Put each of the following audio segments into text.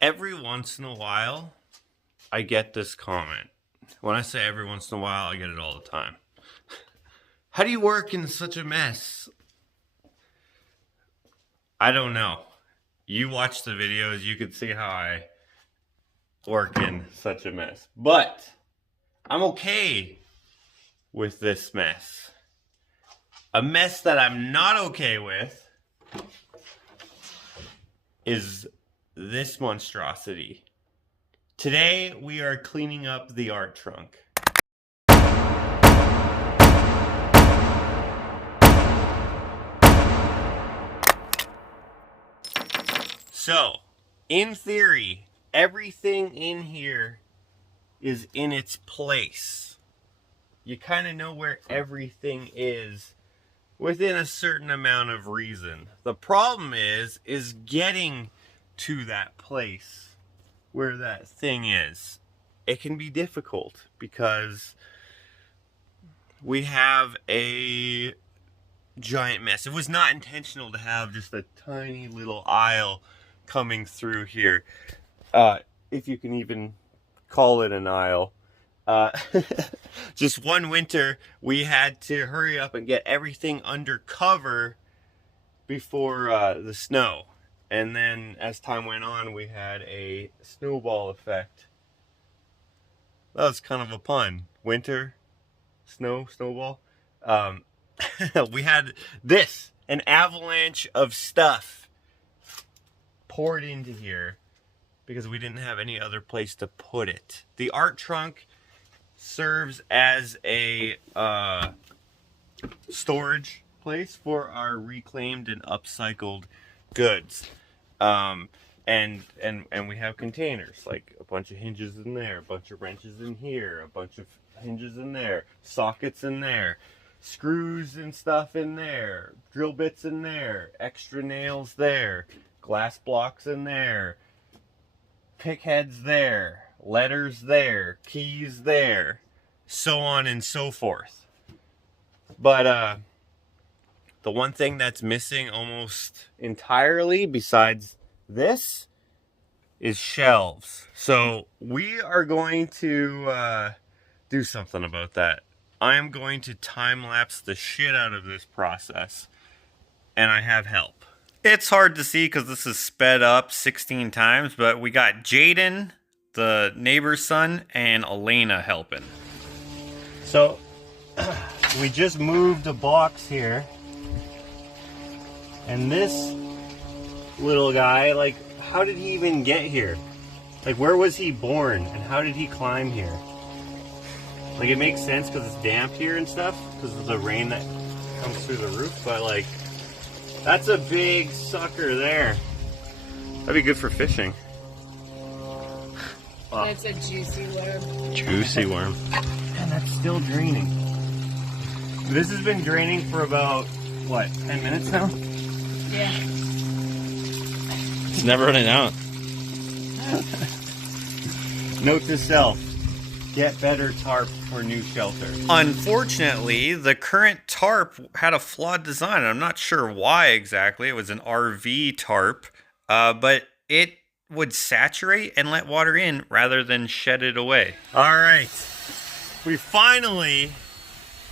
Every once in a while, I get this comment. When I say every once in a while, I get it all the time. How do you work in such a mess? I don't know. You watch the videos, you can see how I work in such a mess. But I'm okay with this mess. A mess that I'm not okay with is this monstrosity. Today we are cleaning up the art trunk. So, in theory, everything in here is in its place. You kind of know where everything is within a certain amount of reason. The problem is getting to that place where that thing is. It can be difficult because we have a giant mess. It was not intentional to have just a tiny little aisle coming through here. If you can even call it an aisle. Just one winter, we had to hurry up and get everything under cover before the snow. And then as time went on, we had a snowball effect. That was kind of a pun. Winter, snow, snowball. We had an avalanche of stuff poured into here because we didn't have any other place to put it. The art trunk serves as a storage place for our reclaimed and upcycled goods. And we have containers, like a bunch of hinges in there, a bunch of wrenches in here, a bunch of hinges in there, sockets in there, screws and stuff in there, drill bits in there, extra nails there, glass blocks in there, pick heads there, letters there, keys there, so on and so forth. But the one thing that's missing almost entirely besides this is shelves. So we are going to do something about that. I am going to time-lapse the shit out of this process, and I have help. It's hard to see because this is sped up 16 times, but we got Jaden, the neighbor's son, and Elena helping. So, we just moved a box here, and this little guy, like, how did he even get here? Like, where was he born, and how did he climb here? Like, it makes sense because it's damp here and stuff, because of the rain that comes through the roof, but, like, that's a big sucker there. That'd be good for fishing. Oh. That's a juicy worm. Juicy worm. And that's still draining. This has been draining for about, what, 10 minutes now? Yeah. It's never running out. Note to self. Get better tarp for new shelter. Unfortunately, the current tarp had a flawed design. I'm not sure why exactly. It was an RV tarp, but it would saturate and let water in rather than shed it away. All right, we finally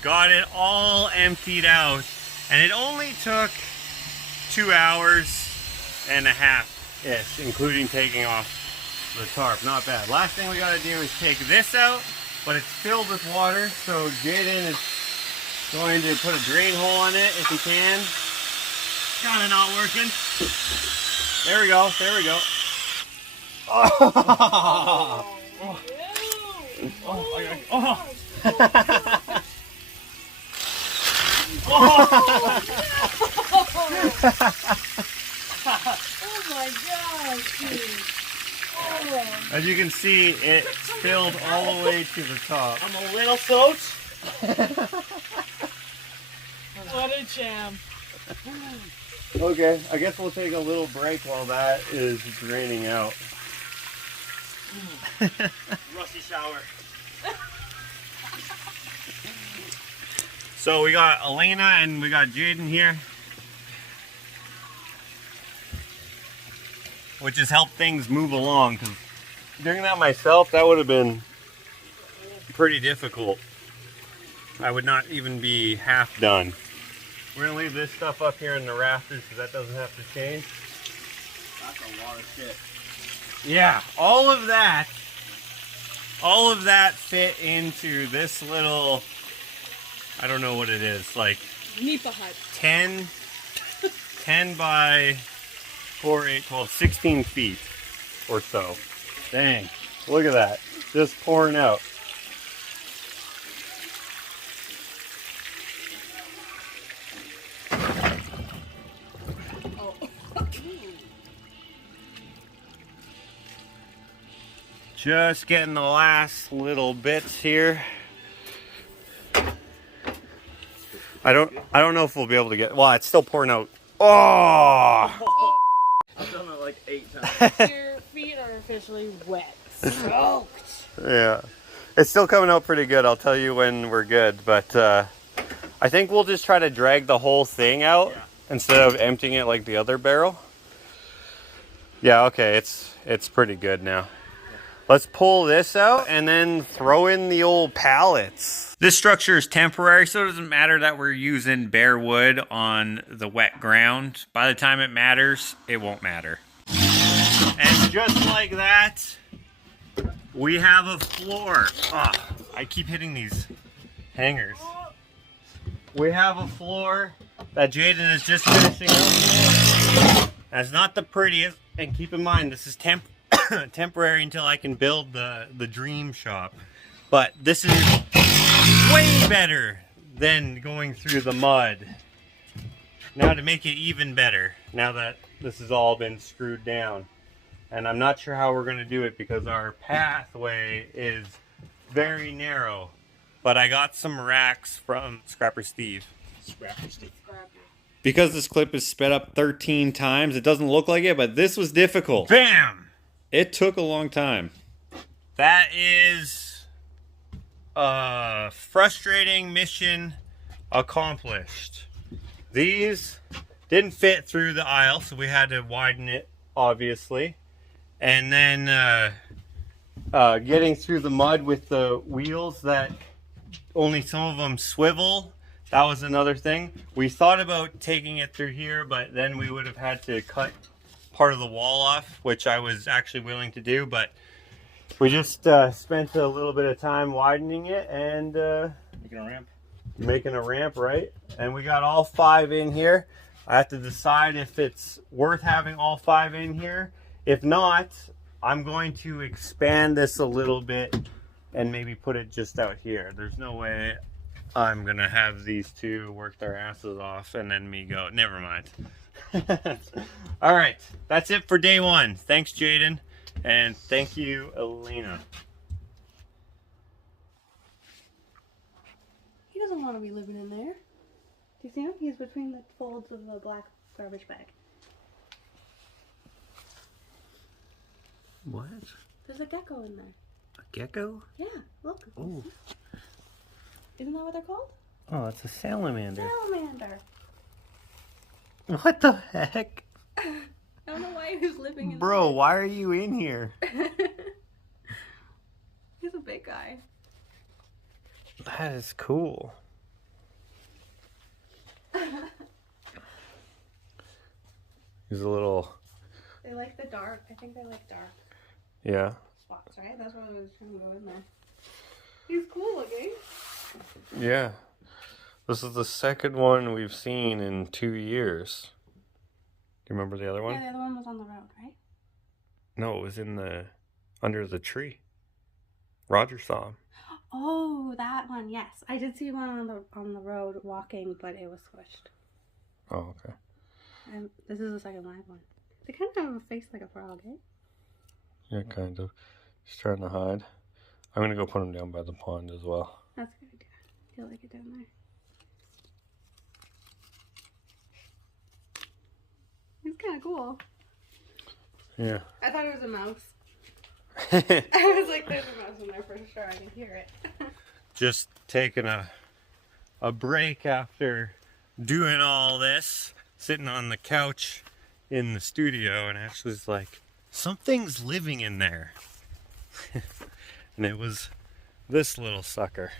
got it all emptied out, and it only took 2 hours and a half-ish, including taking off the tarp. Not bad. Last thing we gotta do is take this out, but it's filled with water, so Jaden is going to put a drain hole on it if he can. Kinda not working. There we go, there we go. Oh, oh. Oh. Oh my gosh, dude. Oh. As you can see, it's filled all the way to the top. I'm a little soaked. What a jam. Okay, I guess we'll take a little break while that is draining out. Rusty shower. So we got Elena and we got Jaden here. which has helped things move along. Because doing that myself, that would have been pretty difficult. I would not even be half done. We're gonna leave this stuff up here in the rafters so that doesn't have to change. That's a lot of shit. Yeah, all of that fit into this little, I don't know what it is, like Nipa hut. 10 by 4, 8, 12, 16 feet or so. Dang, look at that, just pouring out. Just getting the last little bits here. I don't know if we'll be able to get, well, it's still pouring out. Oh! I've done it like 8 times. Your feet are officially wet. Soaked. Yeah. It's still coming out pretty good. I'll tell you when we're good, but I think we'll just try to drag the whole thing out instead of emptying it like the other barrel. Yeah, okay, it's pretty good now. Let's pull this out and then throw in the old pallets. This structure is temporary, so it doesn't matter that we're using bare wood on the wet ground. By the time it matters, it won't matter. And just like that, we have a floor. Ah, I keep hitting these hangers. We have a floor that Jaden is just finishing up. That's not the prettiest, and keep in mind, this is temporary until I can build the dream shop. But this is way better than going through the mud. Now to make it even better, now that this has all been screwed down. And I'm not sure how we're going to do it because our pathway is very narrow. But I got some racks from Scrapper Steve. Scrapper Steve. Because this clip is sped up 13 times, it doesn't look like it, but this was difficult. Bam! It took a long time. That is a frustrating mission accomplished. These didn't fit through the aisle, so we had to widen it, obviously. And then getting through the mud with the wheels that only some of them swivel, that was another thing. We thought about taking it through here, but then we would have had to cut part of the wall off, which I was actually willing to do, but we just spent a little bit of time widening it and making a ramp, right? And we got all 5 in here. I have to decide if it's worth having all 5 in here. If not, I'm going to expand this a little bit and maybe put it just out here. There's no way I'm gonna have these two work their asses off and then me go, never mind. All right, that's it for day 1. Thanks, Jaden, and thank you, Elena. He doesn't want to be living in there. Do you see him? He's between the folds of the black garbage bag. What? There's a gecko in there. A gecko? Yeah, look. Oh. Isn't that what they're called? Oh, it's a salamander. Salamander. What the heck? I don't know why he's living in Bro, why are you in here? there. He's a big guy. That is cool. He's a little... They like the dark. I think they like dark Yeah. spots, right? That's why I was trying to go in there. He's cool looking. Yeah. This is the second one we've seen in 2 years. Do you remember the other one? Yeah, the other one was on the road, right? No, it was in the... under the tree. Roger saw him. Oh, that one, yes. I did see one on the road walking, but it was squished. Oh, okay. And this is the second live one. They kind of have a face like a frog, eh? Yeah, kind of. He's trying to hide. I'm gonna go put him down by the pond as well. That's a good idea. He'll like it down there. He's kind of cool. Yeah. I thought it was a mouse. I was like, there's a mouse in there for sure. I can hear it. Just taking a break after doing all this, sitting on the couch in the studio, and Ashley's like, something's living in there. And it was this little sucker.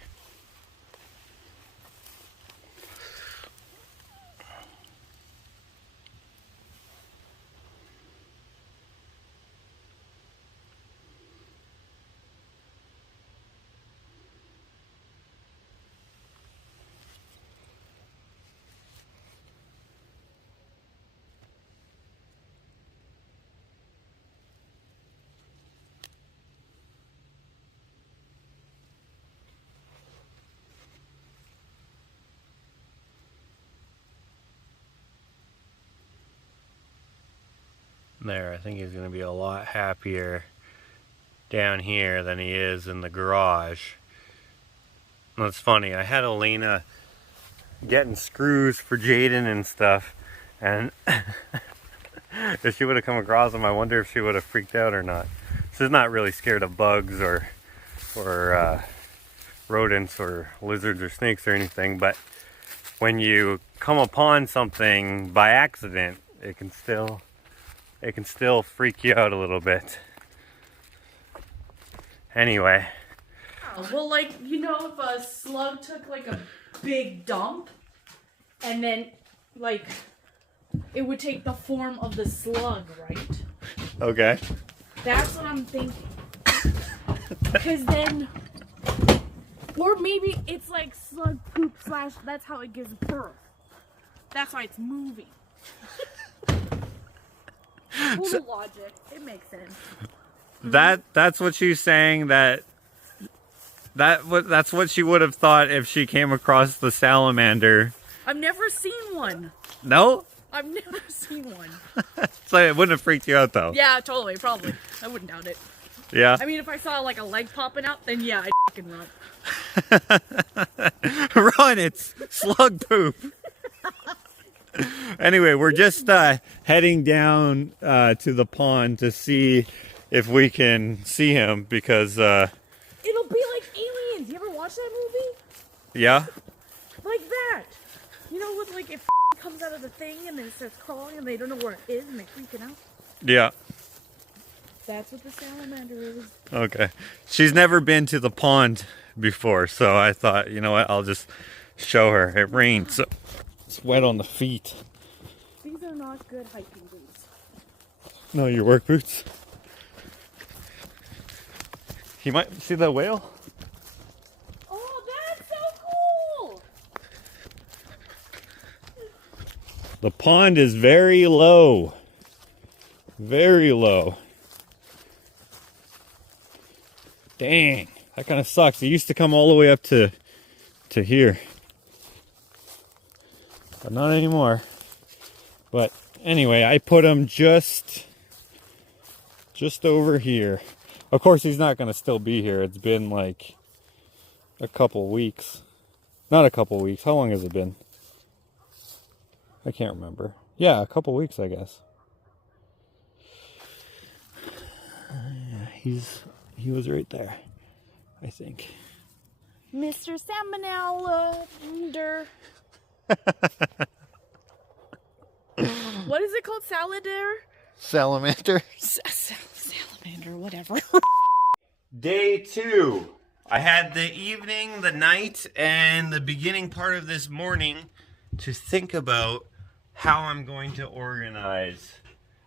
There, I think he's going to be a lot happier down here than he is in the garage. That's funny, I had Elena getting screws for Jaden and stuff, and if she would have come across them, I wonder if she would have freaked out or not. She's not really scared of bugs or rodents or lizards or snakes or anything, but when you come upon something by accident, it can still freak you out a little bit. Anyway. Well, like, you know, if a slug took like a big dump and then, like, it would take the form of the slug, right? Okay. That's what I'm thinking. Because then, or maybe it's like slug poop / that's how it gives birth. That's why it's moving. Total logic. It makes sense. That's what she's saying, that's what she would have thought if she came across the salamander. I've never seen one. No? I've never seen one. So it wouldn't have freaked you out though. Yeah, totally, probably. I wouldn't doubt it. Yeah. I mean, if I saw like a leg popping out, then yeah, I'd fucking run. Run, it's slug poop. Anyway, we're just heading down to the pond to see if we can see him because It'll be like Aliens. You ever watch that movie? yeah. Like that. You know, with like it comes out of the thing and then it starts crawling and they don't know where it is and they're freaking out. Yeah. That's what the salamander is. Okay. She's never been to the pond before, so I thought, you know what, I'll just show her. It rained, so it's wet on the feet. These are not good hiking boots. No, your work boots. You might see the whale. Oh, that's so cool! The pond is very low. Very low. Dang, that kind of sucks. It used to come all the way up to here. But not anymore. But anyway, I put him just over here. Of course, he's not going to still be here. It's been like a couple weeks. Not a couple weeks. How long has it been? I can't remember. Yeah, a couple weeks, I guess. He was right there, I think. Mr. Salamander. What is it called? Salamander. Salamander, whatever. Day 2. I had the evening, the night, and the beginning part of this morning to think about how I'm going to organize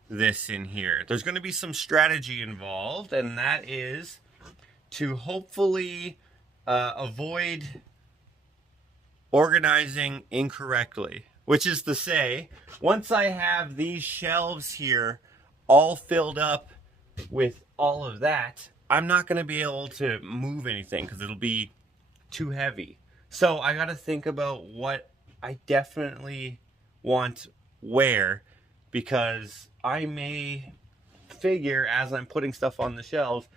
this in here. There's going to be some strategy involved, and that is to hopefully avoid organizing incorrectly. Which is to say, once I have these shelves here all filled up with all of that, I'm not going to be able to move anything because it'll be too heavy. So I got to think about what I definitely want where, because I may figure as I'm putting stuff on the shelves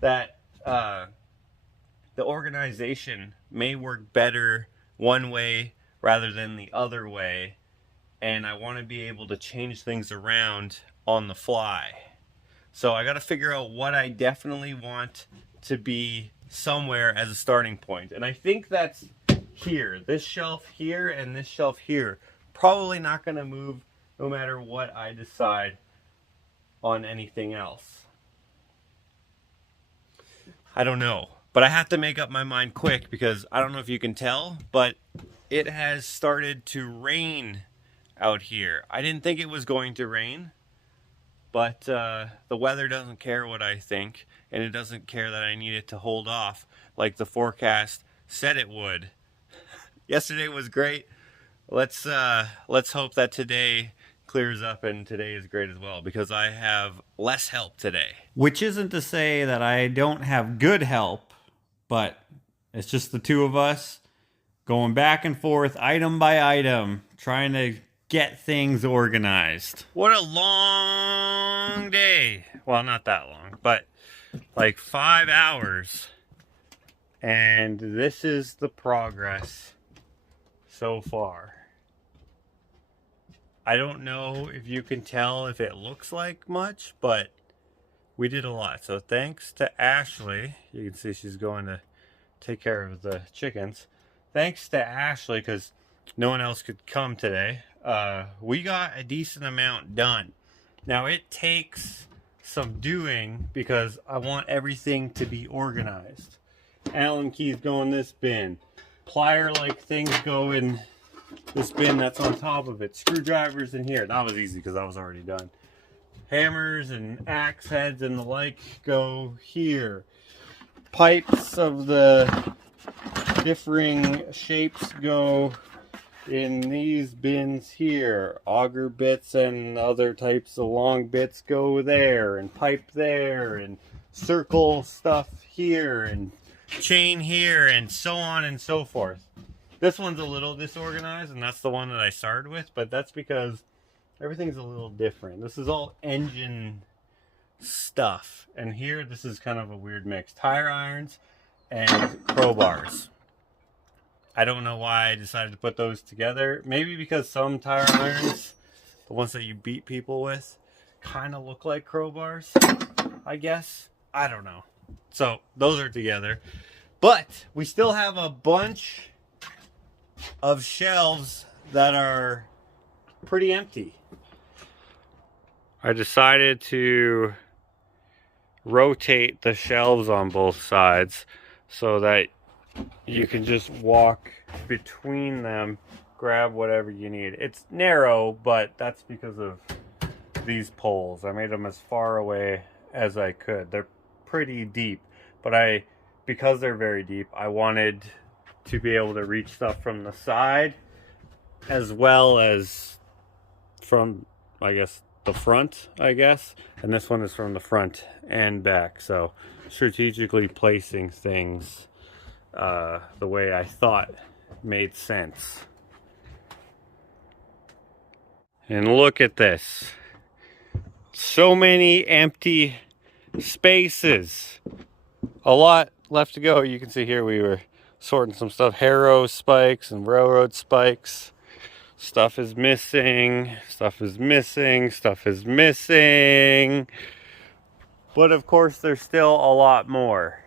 that the organization may work better one way rather than the other way, and I want to be able to change things around on the fly. So I got to figure out what I definitely want to be somewhere as a starting point, and I think that's here. This shelf here and this shelf here. Probably not going to move no matter what I decide on anything else. I don't know. But I have to make up my mind quick because I don't know if you can tell, but it has started to rain out here. I didn't think it was going to rain, but the weather doesn't care what I think, and it doesn't care that I need it to hold off like the forecast said it would. Yesterday was great. Let's hope that today clears up and today is great as well, because I have less help today. Which isn't to say that I don't have good help, but it's just the two of us going back and forth, item by item, trying to get things organized. What a long day. Well, not that long, but like 5 hours. And this is the progress so far. I don't know if you can tell if it looks like much, but we did a lot. So thanks to Ashley, you can see she's going to take care of the chickens. Thanks to Ashley, because no one else could come today, we got a decent amount done. Now it takes some doing because I want everything to be organized. Allen keys go in this bin. Plier-like things go in this bin that's on top of it. Screwdrivers in here. That was easy because that was already done. Hammers and axe heads and the like go here. Pipes of the differing shapes go in these bins here. Auger bits and other types of long bits go there, and pipe there, and circle stuff here, and chain here, and so on and so forth. This one's a little disorganized, and that's the one that I started with, but that's because everything's a little different. This is all engine stuff, and here this is kind of a weird mix. Tire irons and crowbars. I don't know why I decided to put those together. Maybe because some tire irons, the ones that you beat people with, kind of look like crowbars, I guess. I don't know. So those are together. But we still have a bunch of shelves that are pretty empty. I decided to rotate the shelves on both sides so that you can just walk between them, grab whatever you need. It's narrow, but that's because of these poles. I made them as far away as I could. They're pretty deep, but because they're very deep, I wanted to be able to reach stuff from the side as well as from, I guess, the front, I guess. And this one is from the front and back. So strategically placing things the way I thought made sense. And look at this. So many empty spaces. A lot left to go. You can see here we were sorting some stuff. Harrow spikes and railroad spikes. Stuff is missing. Stuff is missing. Stuff is missing. But of course there's still a lot more.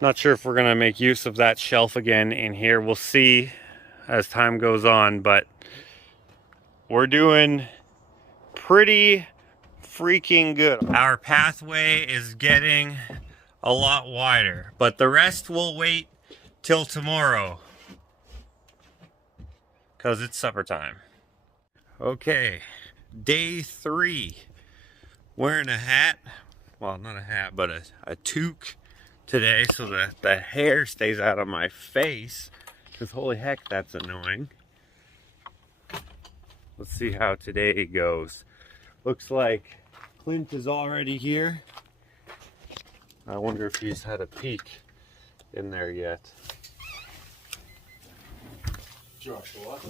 Not sure if we're going to make use of that shelf again in here. We'll see as time goes on, but we're doing pretty freaking good. Our pathway is getting a lot wider, but the rest will wait till tomorrow because it's supper time. Okay, day 3. Wearing a hat. Well, not a hat, but a toque today so that the hair stays out of my face, because holy heck, that's annoying. Let's see how today goes. Looks like Clint is already here. I wonder if he's had a peek in there yet. Josh, what?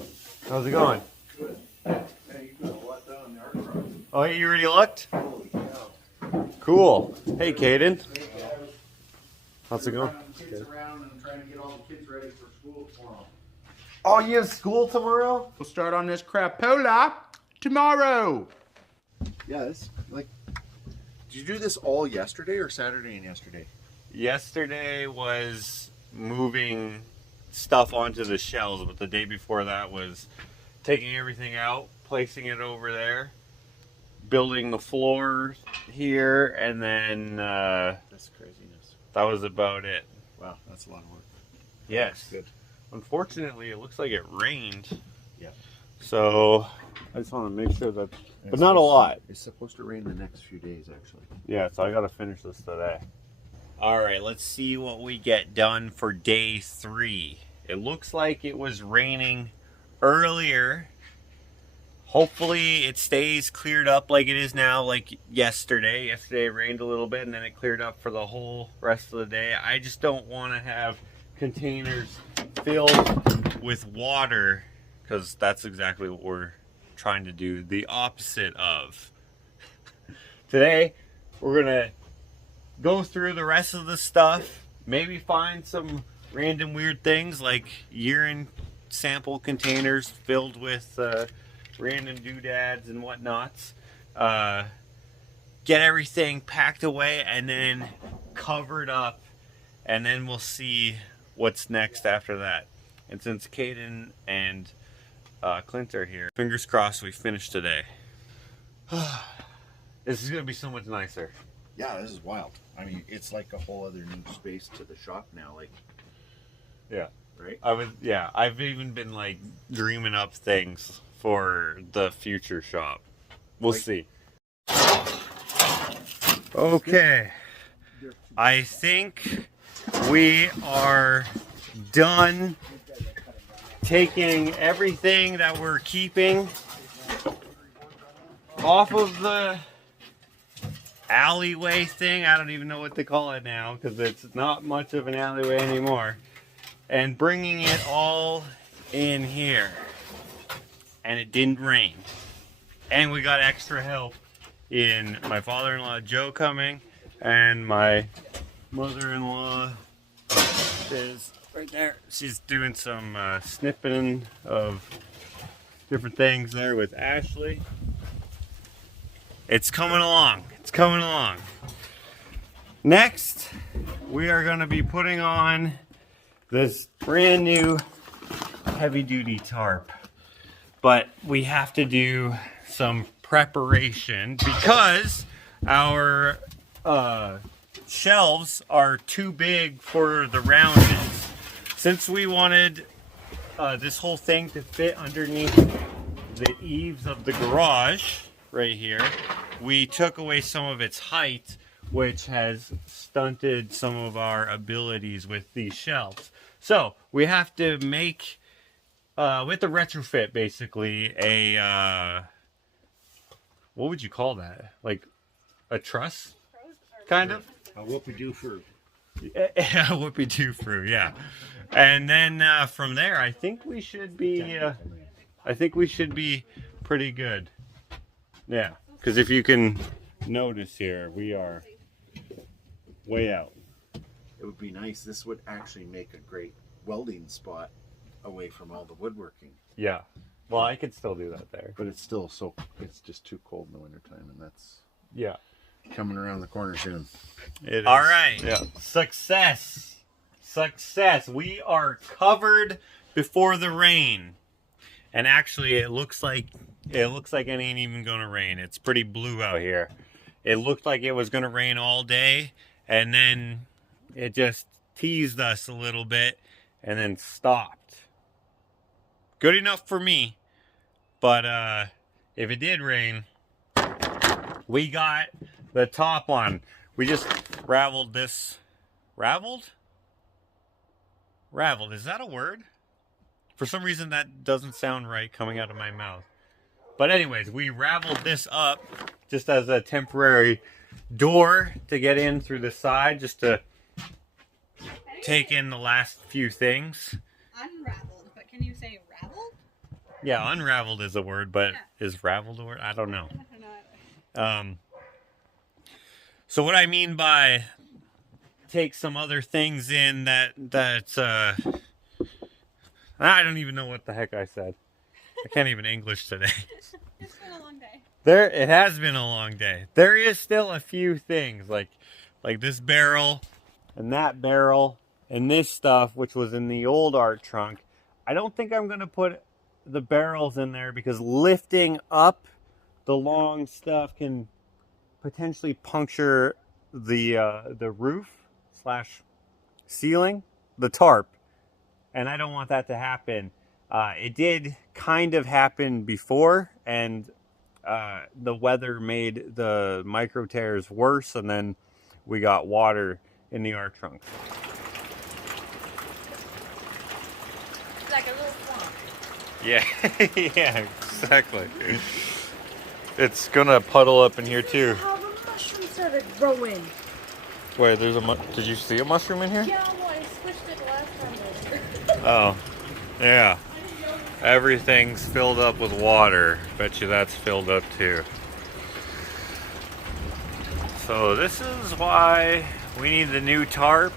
How's it going? Good. Hey, you got a lot done on the Airclix. Oh, you already looked? Holy cow. Cool. Hey, Caden. How's it going? Kids around and trying to get all the kids ready for school tomorrow. Oh, you have school tomorrow? We'll start on this crapola tomorrow. Yeah, it's like, did you do this all yesterday or Saturday and yesterday? Yesterday was moving stuff onto the shelves, but the day before that was taking everything out, placing it over there, building the floor here, and then That's craziness. that was about it. Wow, that's a lot of work. Yes. Good. Unfortunately, it looks like it rained. Yeah. So I just want to make sure that, but It's not a supposed to- lot. It's supposed to rain the next few days, actually. Yeah, so I got to finish this today. All right, let's see what we get done for day 3. It looks like it was raining earlier. Hopefully it stays cleared up like it is now, like yesterday. Yesterday it rained a little bit and then it cleared up for the whole rest of the day. I just don't want to have containers filled with water, because that's exactly what we're trying to do, the opposite of. Today we're gonna go through the rest of the stuff, maybe find some random weird things like urine sample containers filled with random doodads and whatnots. Get everything packed away and then covered up, and then we'll see what's next after that. And since Caden and Clints are here, fingers crossed we finish today. This is gonna be so much nicer. Yeah, this is wild. I mean, it's like a whole other new space to the shop now. Like, Yeah. right? I've even been like dreaming up things for the future shop. We'll Like- see. Okay. I think we are done taking everything that we're keeping off of the alleyway thing. I don't even know what to call it now, because it's not much of an alleyway anymore, and bringing it all in here. And it didn't rain, and we got extra help in my father-in-law Joe coming, and my mother-in-law is right there. She's doing some snipping of different things there with Ashley. It's coming along. It's coming along. Next, we are going to be putting on this brand new heavy-duty tarp. But we have to do some preparation because our shelves are too big for the roundness. Since we wanted this whole thing to fit underneath the eaves of the garage right here, we took away some of its height, which has stunted some of our abilities with these shelves. So we have to make, with the retrofit, basically a, what would you call that? Like a truss, kind of? What we do for Whoopie-doo fruit, yeah. And then from there, I think we should be, pretty good. Yeah, because if you can notice here, we are way out. it would be nice. This would actually make a great welding spot away from all the woodworking. Yeah. Well, I could still do that there. But it's still it's just too cold in the wintertime, and that's Yeah. coming around the corner soon. All right. Yeah. Success. Success. We are covered before the rain. And actually it looks like it ain't even gonna rain. It's pretty blue out here. It looked like it was gonna rain all day, and then it just teased us a little bit and then stopped. Good enough for me. But if it did rain, we got the top one. We just raveled this. Raveled? Raveled. Is that a word? For some reason that doesn't sound right coming out of my mouth. But anyways, we raveled this up just as a temporary door to get in through the side, just to take in the last few things. Unraveled, but can you say raveled? Yeah, unraveled is a word, but is raveled a word? I don't know. I don't know. So what I mean by take some other things in that I don't even know what the heck I said. I can't even English today. It's been a long day. It has been a long day. There is still a few things like this barrel and that barrel and this stuff, which was in the old art trunk. I don't think I'm going to put the barrels in there because lifting up the long stuff can potentially puncture the roof slash ceiling, the tarp, and I don't want that to happen. It did kind of happen before, and the weather made the micro tears worse, and then we got water in the arc trunk. It's like a little swamp. Yeah, yeah, exactly. It's gonna puddle up in here too. How the mushroom started growing. Wait, there's did you see a mushroom in here? Yeah, well, I squished it last time. Oh, yeah. Everything's filled up with water. Bet you that's filled up too. So this is why we need the new tarp,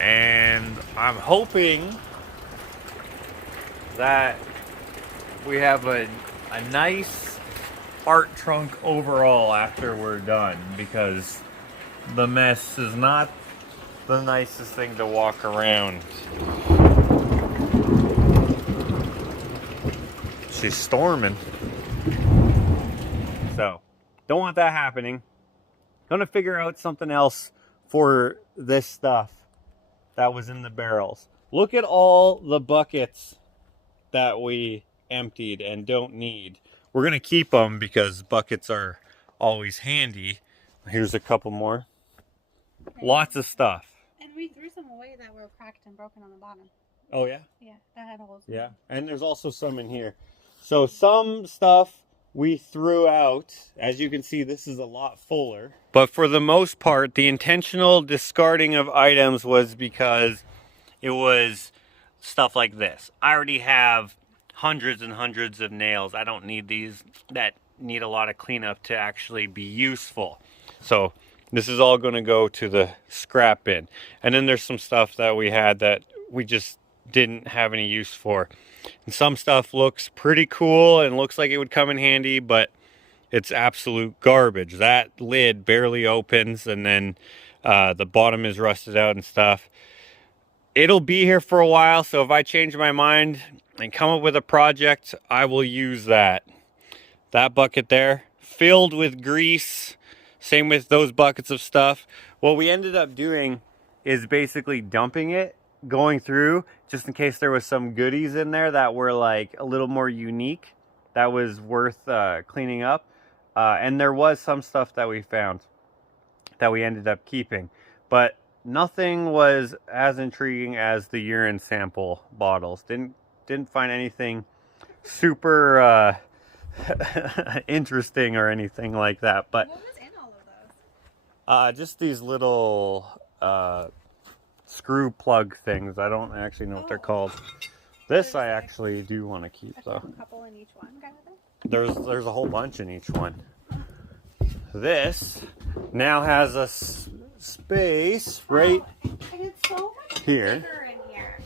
and I'm hoping that we have a nice art trunk overall after we're done, because the mess is not the nicest thing to walk around. She's storming. So, don't want that happening. Gonna figure out something else for this stuff that was in the barrels. Look at all the buckets that we emptied and don't need. We're gonna keep them because buckets are always handy. Here's a couple more. Lots of stuff. And we threw some away that were cracked and broken on the bottom. Oh yeah? Yeah, that had holes. Yeah, and there's also some in here. So some stuff we threw out. As you can see, this is a lot fuller. But for the most part, the intentional discarding of items was because it was stuff like this. I already have hundreds and hundreds of nails. I don't need these that need a lot of cleanup to actually be useful. So this is all going to go to the scrap bin. And then there's some stuff that we had that we just didn't have any use for. And some stuff looks pretty cool and looks like it would come in handy, but it's absolute garbage. That lid barely opens, and then the bottom is rusted out and stuff. It'll be here for a while, so if I change my mind and come up with a project, I will use that. That bucket there, filled with grease. Same with those buckets of stuff. What we ended up doing is basically dumping it, going through, just in case there was some goodies in there that were like a little more unique, that was worth cleaning up. And there was some stuff that we found that we ended up keeping. But nothing was as intriguing as the urine sample bottles. Didn't find anything super interesting or anything like that. But What was in all of those? just these little screw plug things. I don't actually know what they're called. This I actually do want to keep though. A couple in each one, kind of thing? There's a whole bunch in each one. This now has a space right And it's so much here. bigger in here,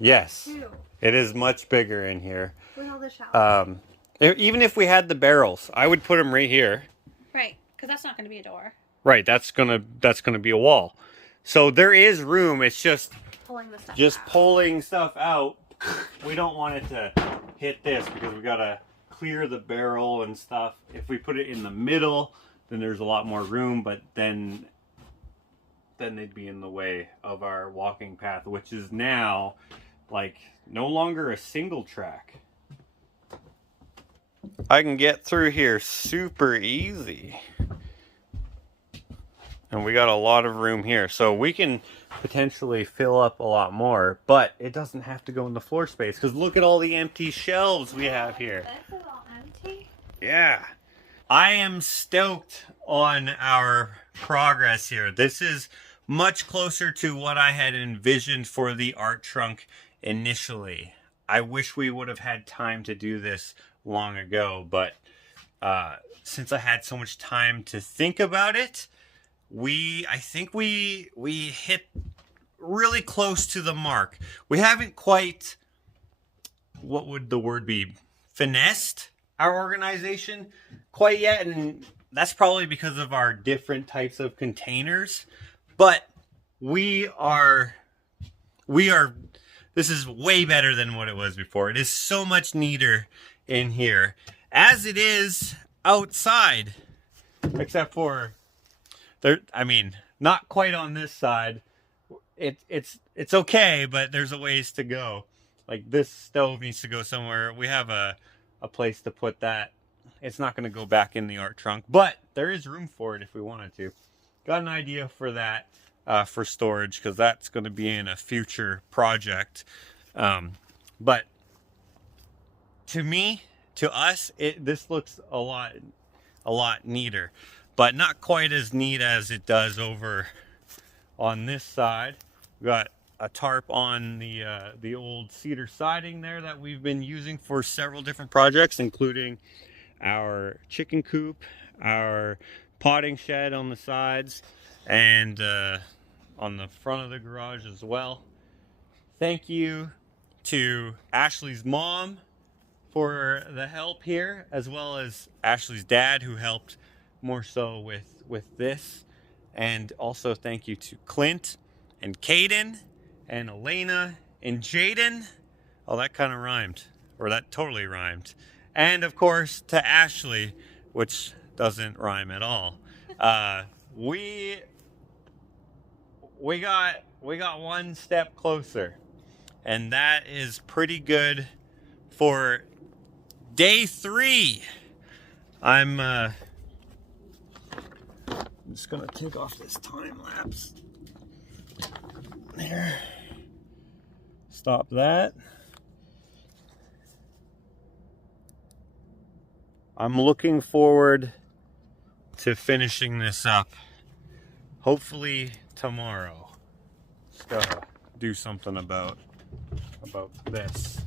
Yes, too, it is much bigger in here. with all the shelves. Even if we had the barrels, I would put them right here. Right, because that's not going to be a door. Right, that's gonna be a wall. So there is room. It's just Pulling the stuff out. pulling stuff out. We don't want it to hit this because we gotta clear the barrel and stuff. If we put it in the middle, then there's a lot more room, but then they'd be in the way of our walking path, which is now like no longer a single track. I can get through here super easy. And we got a lot of room here, so we can potentially fill up a lot more, but it doesn't have to go in the floor space, because look at all the empty shelves we have here. This is all empty. Yeah. I am stoked on our progress here. This is much closer to what I had envisioned for the art trunk initially. I wish we would have had time to do this long ago, but since I had so much time to think about it, I think we hit really close to the mark. We haven't quite, what would the word be, finessed our organization quite yet, and that's probably because of our different types of containers. But we are, this is way better than what it was before. It is so much neater in here. As it is, outside, except for there. I mean, not quite on this side. It's okay, but there's a ways to go. Like this stove needs to go somewhere. We have a place to put that. It's not going to go back in the art trunk, but there is room for it if we wanted to. Got an idea for that for storage, because that's going to be in a future project. But to me, to us, this looks a lot neater, but not quite as neat as it does over on this side. We got a tarp on the old cedar siding there that we've been using for several different projects, including our chicken coop, our potting shed on the sides, and on the front of the garage as well. Thank you to Ashley's mom for the help here, as well as Ashley's dad, who helped more so with this. And also thank you to Clint and Caden and Elena and Jaden. Oh, that kind of rhymed, or that totally rhymed. And of course to Ashley, which doesn't rhyme at all. We got one step closer, and that is pretty good for day 3. I'm just gonna take off this time lapse. There. Stop that. I'm looking forward to finishing this up. Hopefully tomorrow. Just gotta do something about this.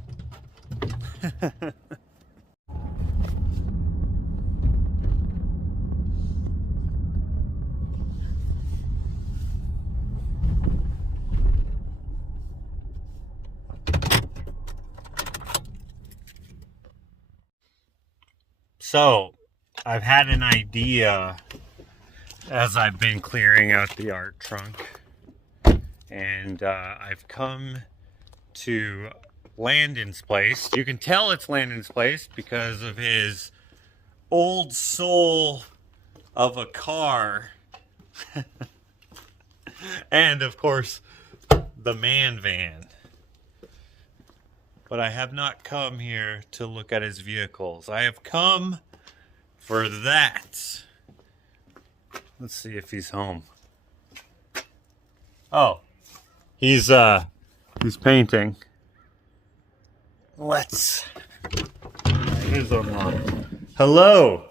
So, I've had an idea as I've been clearing out the art trunk, and I've come to Landon's place. You can tell it's Landon's place because of his old soul of a car, and of course the man van. But I have not come here to look at his vehicles. I have come for that. Let's see if he's home. Oh, he's painting. Let's. Here's unlocked. Hello.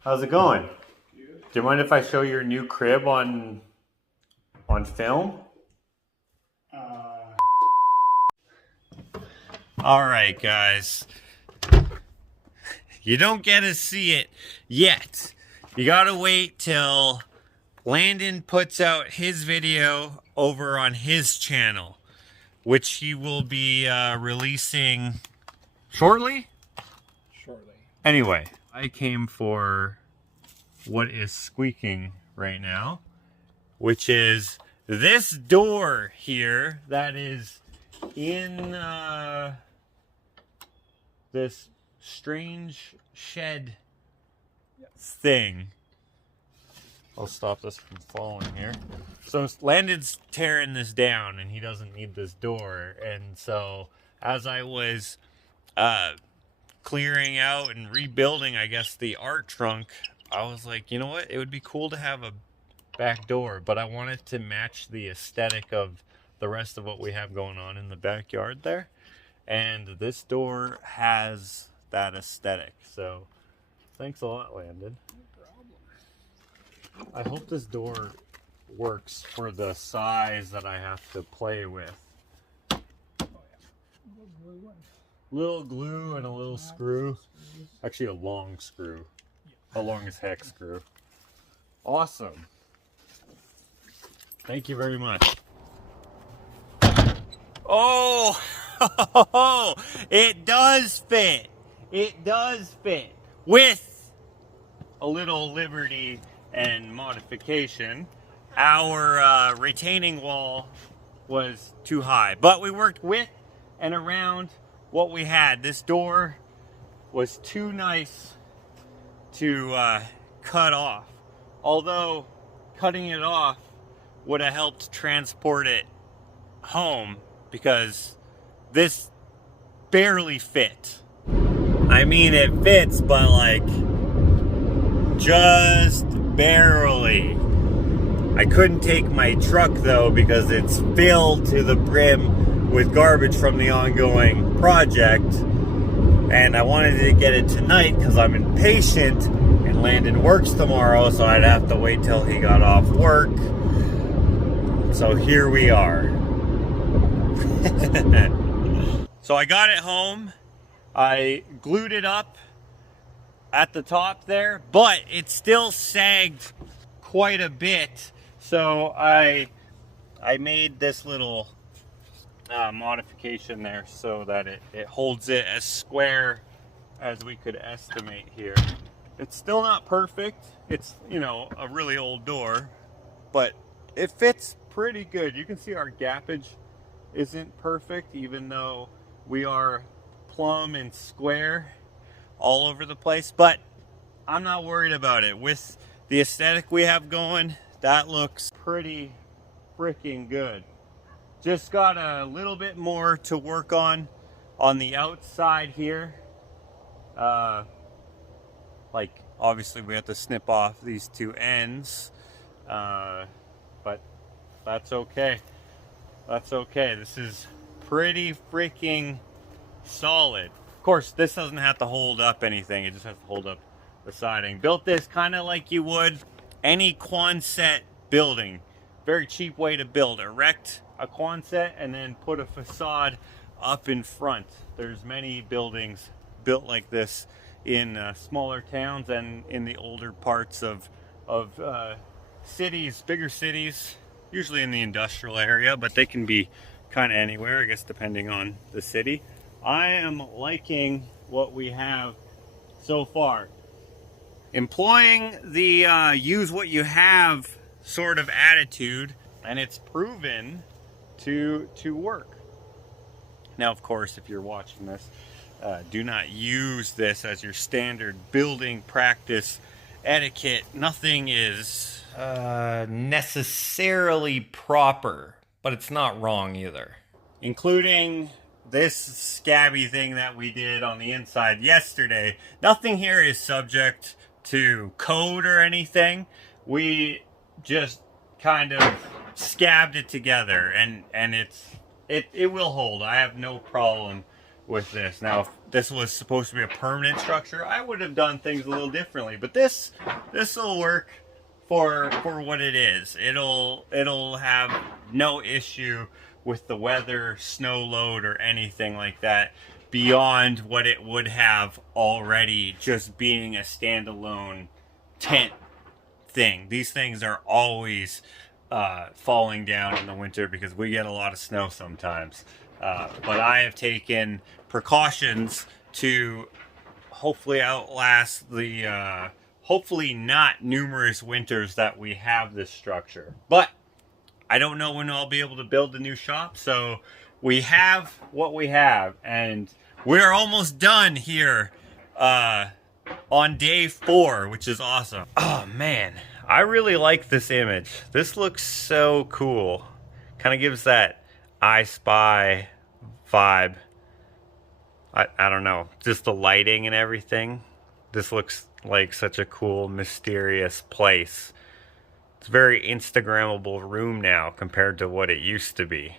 How's it going? Do you mind if I show your new crib on film? All right, guys. You don't get to see it yet. You gotta wait till Landon puts out his video over on his channel, which he will be releasing shortly? Shortly. Anyway, I came for what is squeaking right now, which is this door here that is in this strange shed thing. I'll stop this from falling here. So Landon's tearing this down and he doesn't need this door. And so as I was clearing out and rebuilding, I guess, the art trunk, I was like, you know what? It would be cool to have a back door, but I wanted to match the aesthetic of the rest of what we have going on in the backyard there. And this door has that aesthetic. So thanks a lot, Landon. I hope this door works for the size that I have to play with. Little glue and a little screw. Actually a long screw. A long as heck screw. Awesome. Thank you very much. Oh! It does fit. It does fit. With a little liberty and modification. Our retaining wall was too high, but we worked with and around what we had. This door was too nice to cut off. Although cutting it off would have helped transport it home, because this barely fit. I mean, it fits, but like just barely. I couldn't take my truck though because it's filled to the brim with garbage from the ongoing project, and I wanted to get it tonight because I'm impatient and Landon works tomorrow, so I'd have to wait till he got off work. So here we are. So I got it home. I glued it up at the top there, but it still sagged quite a bit. So I made this little modification there so that it holds it as square as we could estimate here. It's still not perfect. It's, you know, a really old door, but it fits pretty good. You can see our gappage isn't perfect, even though we are plumb and square all over the place, but I'm not worried about it. With the aesthetic we have going, that looks pretty freaking good. Just got a little bit more to work on the outside here. Like obviously we have to snip off these two ends, but that's okay. That's okay. This is pretty freaking solid. Of course, this doesn't have to hold up anything. It just has to hold up the siding. Built this kind of like you would any Quonset building. Very cheap way to build. Erect a Quonset and then put a facade up in front. There's many buildings built like this in smaller towns and in the older parts of cities, bigger cities, usually in the industrial area, but they can be kind of anywhere, I guess, depending on the city. I am liking what we have so far. Employing the use what you have sort of attitude, and it's proven to work. Now, of course, if you're watching this, do not use this as your standard building practice etiquette. Nothing is necessarily proper, but it's not wrong either. Including this scabby thing that we did on the inside yesterday. Nothing here is subject to code or anything. We just kind of scabbed it together, and it will hold. I have no problem with this. Now, if this was supposed to be a permanent structure, I would have done things a little differently, but this will work for what it is. It'll have no issue with the weather, snow load, or anything like that beyond what it would have already just being a standalone tent thing. These things are always falling down in the winter because we get a lot of snow sometimes. But I have taken precautions to hopefully outlast the hopefully not numerous winters that we have this structure. But I don't know when I'll be able to build the new shop, so we have what we have, and we're almost done here on day 4, which is awesome. Oh man, I really like this image. This looks so cool. Kind of gives that I Spy vibe. I don't know, just the lighting and everything. This looks like such a cool, mysterious place. It's a very Instagrammable room now compared to what it used to be.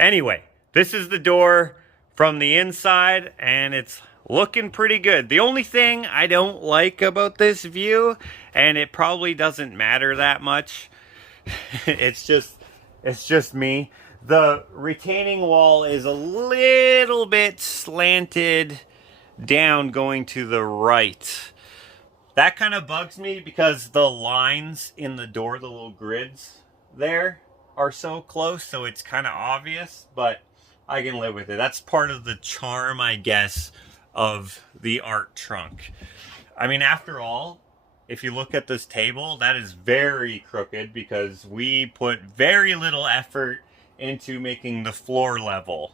Anyway, this is the door from the inside, and it's looking pretty good. The only thing I don't like about this view, and it probably doesn't matter that much, it's just me. The retaining wall is a little bit slanted down going to the right. That kind of bugs me because the lines in the door, the little grids there, are so close, so it's kind of obvious, but I can live with it. That's part of the charm, I guess, of the art trunk. I mean, after all, if you look at this table, that is very crooked because we put very little effort into making the floor level.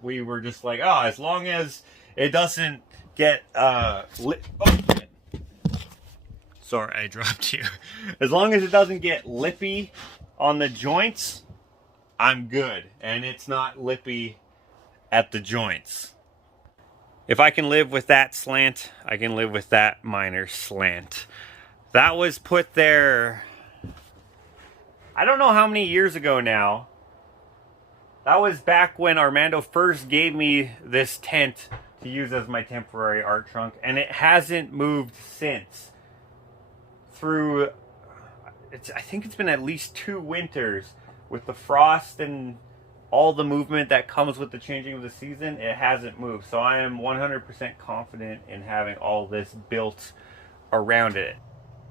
We were just like, oh, as long as it doesn't get sorry, I dropped you. As long as it doesn't get lippy on the joints, I'm good. And it's not lippy at the joints. If I can live with that slant, I can live with that minor slant. That was put there, I don't know how many years ago now. That was back when Armando first gave me this tent to use as my temporary art trunk, and it hasn't moved since. Through, I think it's been at least 2 winters with the frost and all the movement that comes with the changing of the season, it hasn't moved. So I am 100% confident in having all this built around it.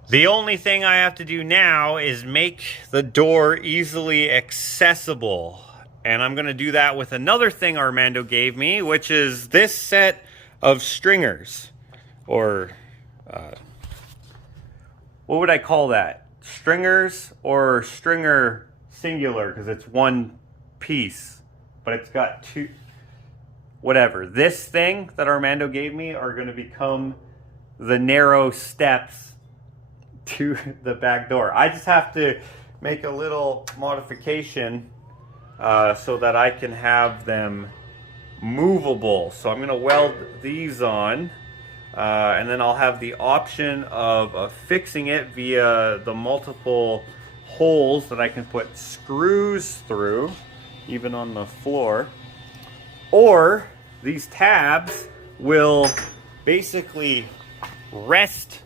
The only thing I have to do now is make the door easily accessible. And I'm gonna do that with another thing Armando gave me, which is this set of stringers. Or, what would I call that? Stringers or stringer singular, because it's one piece, but it's got 2, whatever. This thing that Armando gave me are gonna become the narrow steps to the back door. I just have to make a little modification so that I can have them movable. So I'm gonna weld these on and then I'll have the option of fixing it via the multiple holes that I can put screws through, even on the floor. Or these tabs will basically rest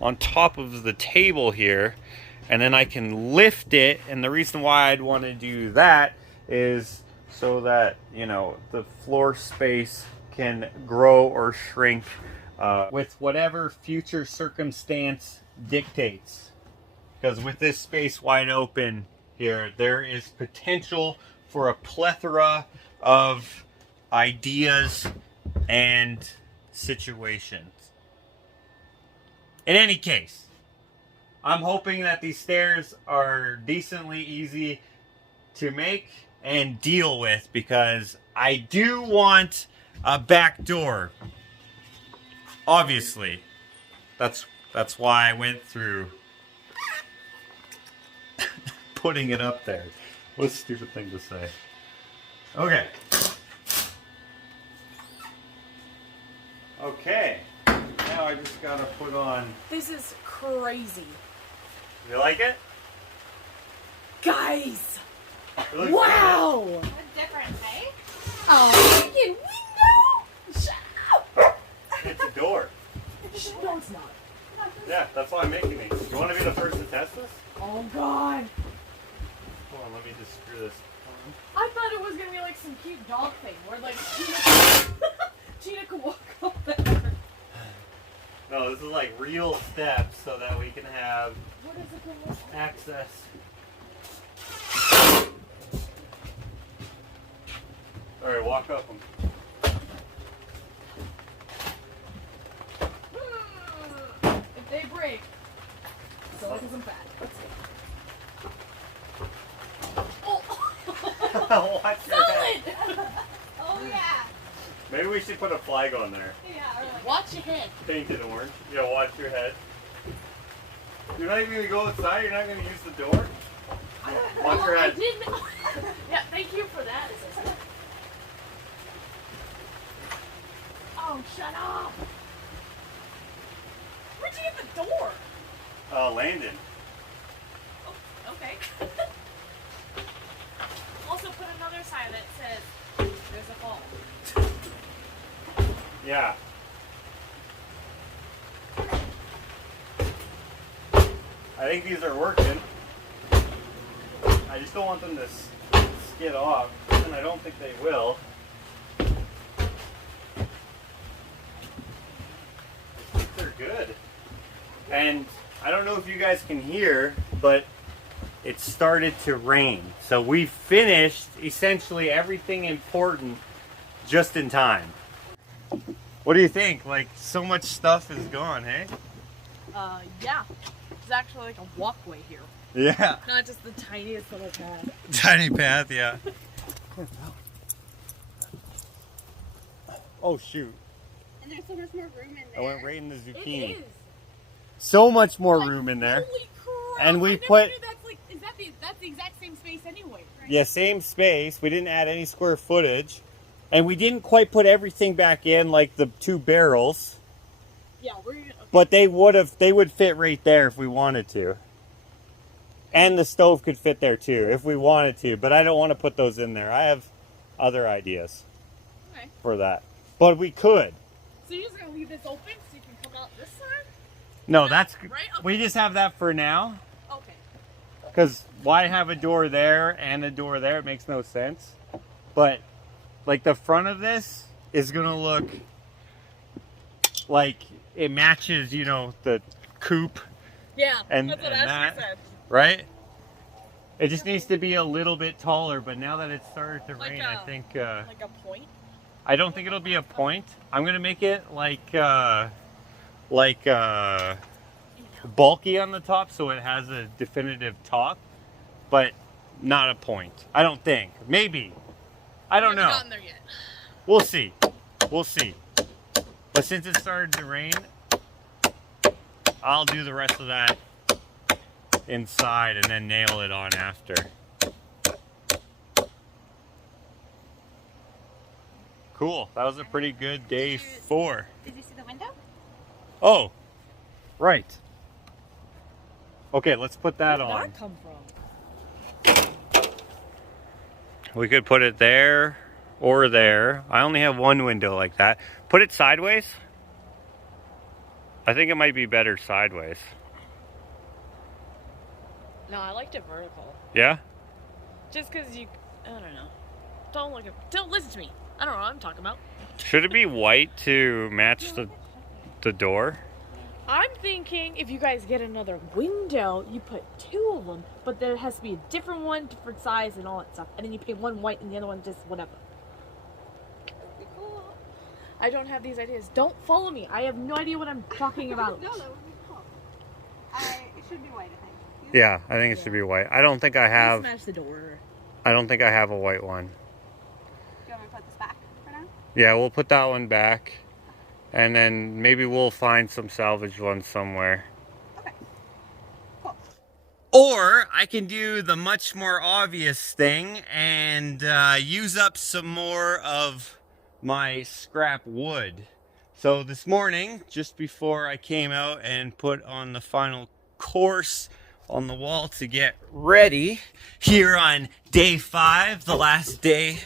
on top of the table here, and then I can lift it. And the reason why I'd want to do that is so that, you know, the floor space can grow or shrink with whatever future circumstance dictates. Because with this space wide open here, there is potential for a plethora of ideas and situations. In any case, I'm hoping that these stairs are decently easy to make and deal with, because I do want a back door. Obviously, that's why I went through putting it up there. What a stupid thing to say. Okay. Okay. Now I just gotta put on. This is crazy. You like it? Guys! It looks Wow! What's different, hey? Oh, freaking window! Shut up! good. It's a door. No, it's not. Yeah, that's why I'm making it. You want to be the first to test this? Oh, God. Hold on, let me just screw this on. I thought it was gonna be like some cute dog thing where like Cheetah could walk up there. No, this is like real steps so that we can have What is it gonna look like? access. Alright, walk up them. If they break, so it isn't bad. Let's see. Oh! Watch your head. Solid! Oh yeah. Maybe we should put a flag on there. Yeah. Watch your head. Painted orange. Yeah, watch your head. You're not even going to go outside? You're not going to use the door? Watch your I head. didn't. Yeah, thank you for that. Oh, shut up! Where'd you get the door? Landon. Oh, okay. Also put another sign that says, there's a fall. Yeah. I think these are working. I just don't want them to skid off, and I don't think they will. I think they're good. And I don't know if you guys can hear, but it started to rain. So we finished essentially everything important just in time. What do you think? Like, so much stuff is gone, hey? Yeah. There's actually like a walkway here. Yeah. Not just the tiniest little path. Tiny path, yeah. Oh, shoot. And there's so much more room in I there. went right in the zucchini. It is. So much more room in there. Holy crap. And we I never put- knew that's like, that's the exact same space anyway. Right? Yeah, same space. We didn't add any square footage. And we didn't quite put everything back in, like the 2 barrels. Yeah, we're gonna. But they would fit right there if we wanted to. And the stove could fit there too, if we wanted to. But I don't want to put those in there. I have other ideas Okay. for that. But we could. So you're just gonna leave this open so you can come out this side? No, that's... Right? Okay. We just have that for now. Okay. Because why have a door there and a door there? It makes no sense. But, like, the front of this is going to look like it matches, you know, the coupe, Yeah, And- that's what and Ashley that- said. right? It just needs to be a little bit taller, but now that it's started to Like rain, a- I think... Like a point? I don't think it'll be a point. I'm going to make it like bulky on the top so it has a definitive top, but not a point. I don't think. Maybe. I don't We haven't know. gotten there yet. We'll see. We'll see. But since it started to rain, I'll do the rest of that inside and then nail it on after. Cool. That was a pretty good day 4. Did you see the window? Oh, right. Okay, let's put that Where did on. that come from? We could put it there or there. I only have one window like that. Put it sideways. I think it might be better sideways. No, I liked it vertical. Yeah? Just because you, I don't know. Don't listen to me. I don't know what I'm talking about. Should it be white to match the door? I'm thinking if you guys get another window, you put 2 of them, but there has to be a different one, different size, and all that stuff. And then you paint one white and the other one just whatever. I don't have these ideas. Don't follow me. I have no idea what I'm talking about. No, that would be cool. It should be white, I think. Yeah, I think it should be white. I don't think I have. Smash the door. I don't think I have a white one. Do you want me to put this back for now? Yeah, we'll put that one back, and then maybe we'll find some salvaged ones somewhere. Okay. Cool. Or I can do the much more obvious thing and use up some more of my scrap wood. So this morning, just before I came out and put on the final course on the wall to get ready here on day 5, the last day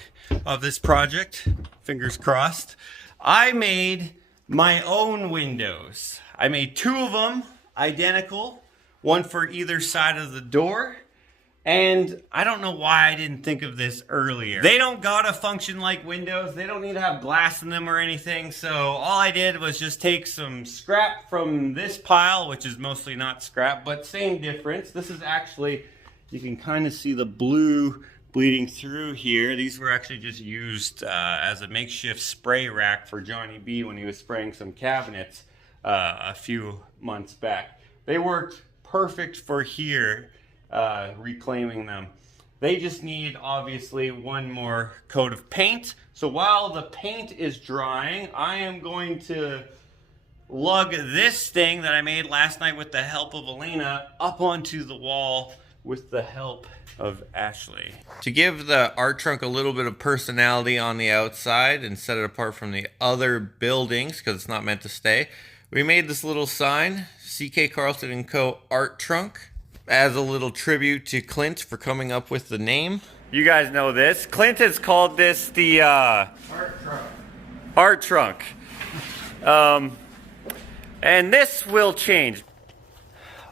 of this project, fingers crossed, I made my own windows. I made 2 of them identical, one for either side of the door. And I don't know why I didn't think of this earlier. They don't gotta function like windows. They don't need to have glass in them or anything. So all I did was just take some scrap from this pile, which is mostly not scrap, but same difference. This is actually, you can kind of see the blue bleeding through here. These were actually just used as a makeshift spray rack for Johnny B when he was spraying some cabinets a few months back. They worked perfect for here. Reclaiming them. They just need obviously one more coat of paint. So while the paint is drying, I am going to lug this thing that I made last night with the help of Elena up onto the wall with the help of Ashley. To give the art trunk a little bit of personality on the outside and set it apart from the other buildings because it's not meant to stay, we made this little sign, CK Carlton & Co. Art Trunk, as a little tribute to Clint for coming up with the name. You guys know this. Clint has called this the art trunk. Art trunk. And this will change.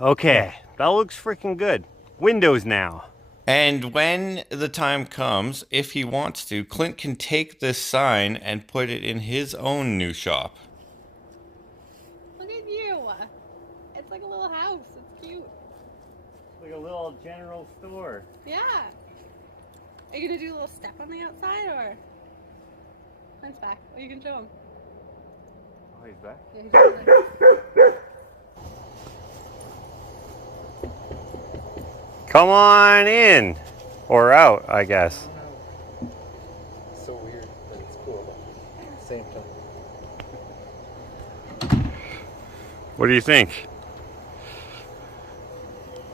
Okay, that looks freaking good. Windows now. And when the time comes, if he wants to, Clint can take this sign and put it in his own new shop. Look at you. It's like a little house. It's cute. Like a little general store. Yeah. Are you gonna do a little step on the outside or? Clint's back. Oh, you can show him. Oh, he's back? Yeah, he's just like, Come on in. Or out, I guess. So weird, but it's cool at the same time. What do you think?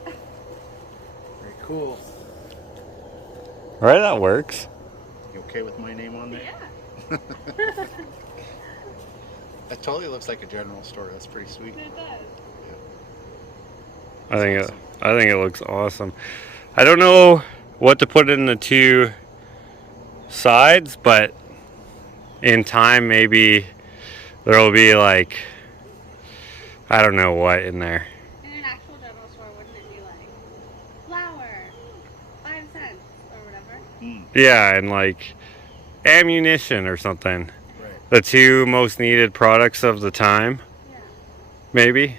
Very cool. Right, that works. You okay with my name on there? Yeah. That totally looks like a general store. That's pretty sweet. It does. I think Awesome. I think it looks awesome. I don't know what to put in the two sides, but in time maybe there'll be like, I don't know what in there. In an actual general store, wouldn't it be like flour, 5 cents or whatever? Yeah, and like ammunition or something. Right. The two most needed products of the time, Yeah. maybe.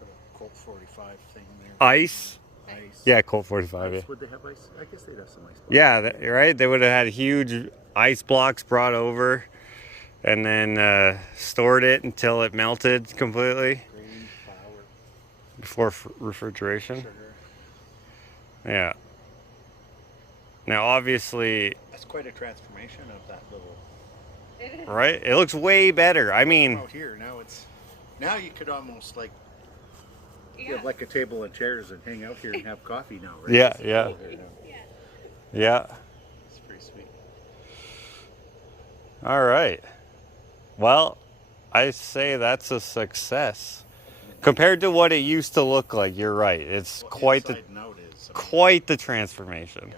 Put a Colt 45 thing there. Ice. Ice. Yeah, Colt 45. Yeah, Ice. Would they have ice? I guess they'd have some ice. yeah, right. They would have had huge ice blocks brought over, and then stored it until it melted completely Grain, flour, before refrigeration. sugar. Yeah. Now, obviously, That's quite a transformation of that little. It is. right? It looks way better. I mean, Out here now now you could almost like Yeah. have like a table and chairs and hang out here and have coffee now, right? Yeah, It's yeah. cool here now. yeah. It's pretty sweet. All right. Well, I say that's a success compared to what it used to look like. You're right. It's Well, quite the inside and out is, I mean, quite the transformation. Yeah.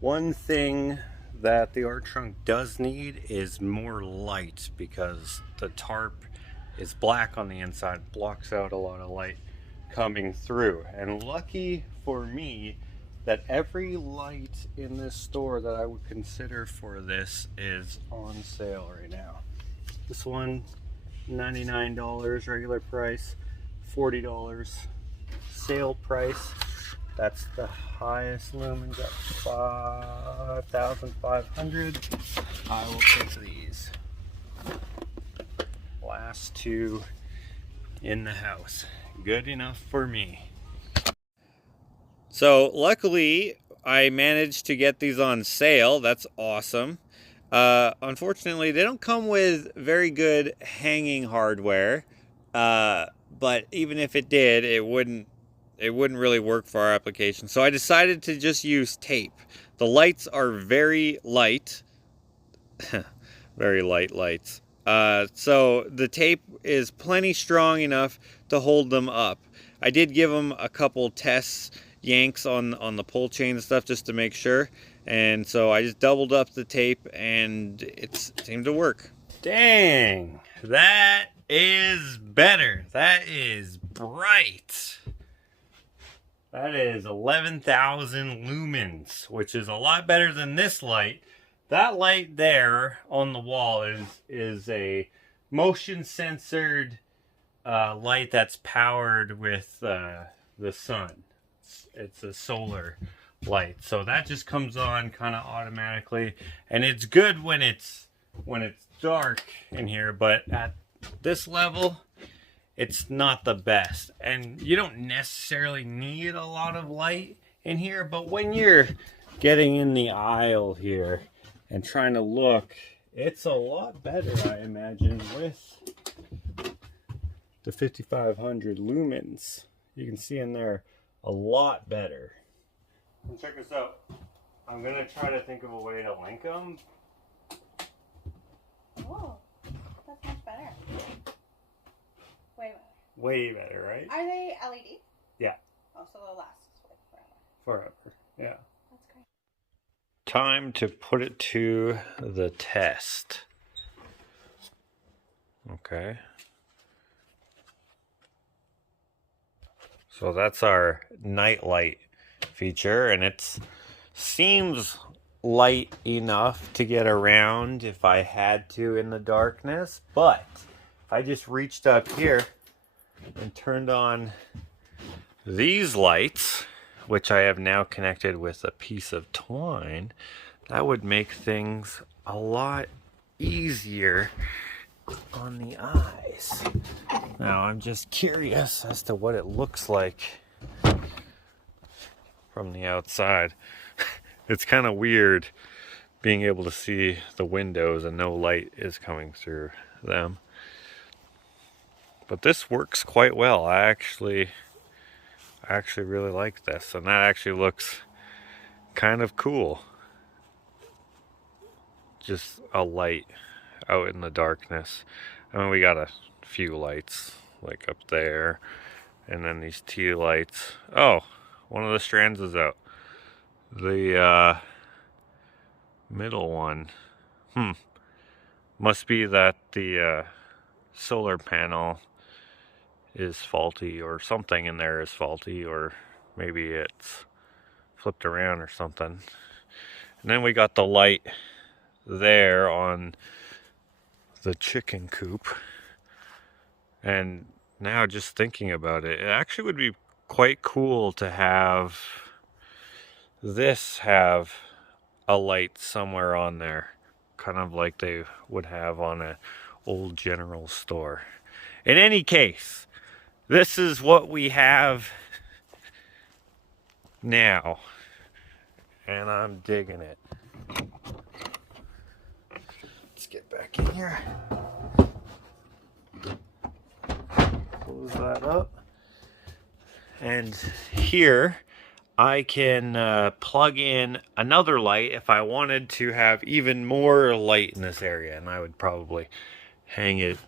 One thing that the art trunk does need is more light, because the tarp is black on the inside, blocks out a lot of light coming through. And lucky for me that every light in this store that I would consider for this is on sale right now. This one, $99 regular price, $40 sale price. That's the highest lumens at 5,500. I will take these. Last two in the house. Good enough for me. So luckily I managed to get these on sale. That's awesome. Unfortunately, they don't come with very good hanging hardware. But even if it did, it wouldn't really work for our application. So I decided to just use tape. The lights are very light. Very light lights. So the tape is plenty strong enough to hold them up. I did give them a couple tests, yanks on the pull chain and stuff just to make sure. And so I just doubled up the tape and it seemed to work. Dang, that is better. That is bright. That is 11,000 lumens, which is a lot better than this light. That light there on the wall is a motion censored light that's powered with the sun. It's a solar light, so that just comes on kind of automatically, and it's good when it's dark in here, but at this level it's not the best. And you don't necessarily need a lot of light in here, but when you're getting in the aisle here and trying to look, it's a lot better, I imagine, with the 5,500 lumens. You can see in there a lot better. And check this out. I'm gonna try to think of a way to link them. Oh, that's much better. Way better. Way better, right? Are they LED? Yeah. Oh, so they'll last like forever. Forever. Yeah. That's great. Time to put it to the test. Okay. So that's our night light feature, and it seems light enough to get around if I had to in the darkness. But if I just reached up here and turned on these lights, which I have now connected with a piece of twine, that would make things a lot easier on the eyes. Now I'm just curious as to what it looks like from the outside. It's kind of weird being able to see the windows and no light is coming through them. But this works quite well. I actually really like this, and that actually looks kind of cool. Just a light out in the darkness. I mean, we got a few lights like up there, and then these tea lights. Oh, one of the strands is out. The middle one, must be that the solar panel is faulty, or something in there is faulty, or maybe it's flipped around or something. And then we got the light there on the chicken coop. And now just thinking about it, it actually would be quite cool to have this have a light somewhere on there, kind of like they would have on an old general store. In any case, this is what we have now, and I'm digging it. Let's get back in here. Close that up. And here I can plug in another light if I wanted to have even more light in this area, and I would probably hang it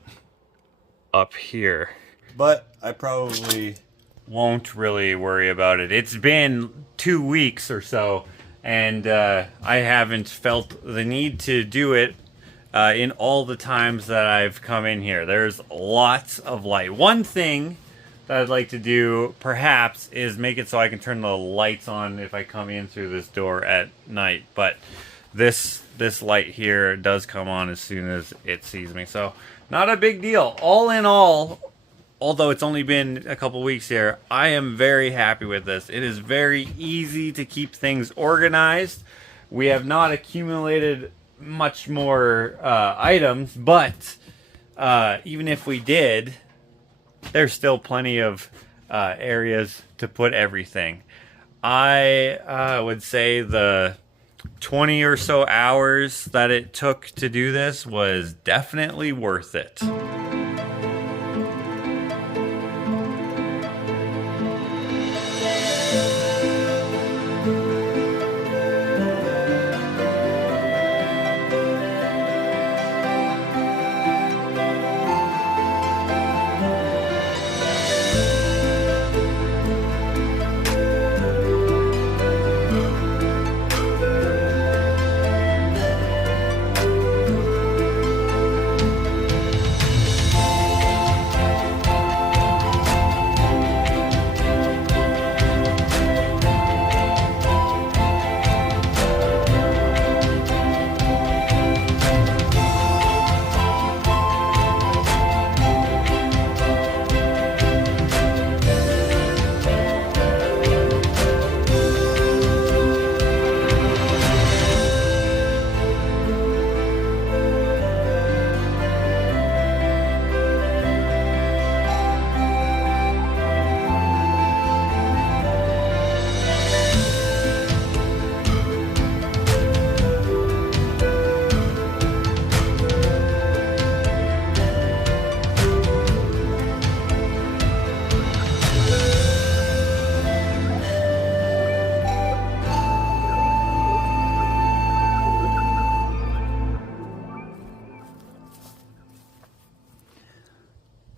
up here. But I probably won't really worry about it. It's been 2 weeks or so, and I haven't felt the need to do it in all the times that I've come in here. There's lots of light. One thing that I'd like to do, perhaps, is make it so I can turn the lights on if I come in through this door at night. But this light here does come on as soon as it sees me. So, not a big deal. All in all, although it's only been a couple weeks here, I am very happy with this. It is very easy to keep things organized. We have not accumulated much more items, but even if we did, there's still plenty of areas to put everything. I would say the 20 or so hours that it took to do this was definitely worth it.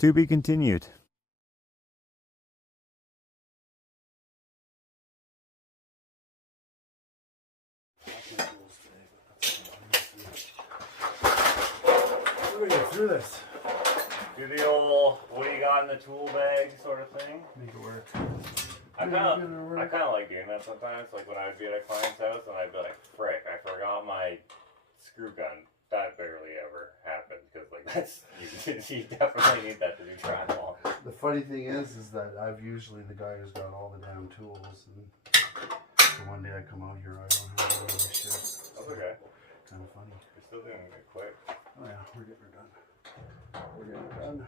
To be continued. We're gonna get through this. Do the old, what do you got in the tool bag sort of thing? Make it work. I kind of like doing that sometimes. Like when I would be at a client's house and I'd be like, frick, I forgot my screw gun. That barely ever happened because like that's you definitely need that to do triathlon. The funny thing is that I've usually the guy who's got all the damn tools, and so one day I come out here, I don't have all this shit. That's okay. Kind of funny. You're still doing it quick. Oh yeah, we're getting her done. We're getting her done.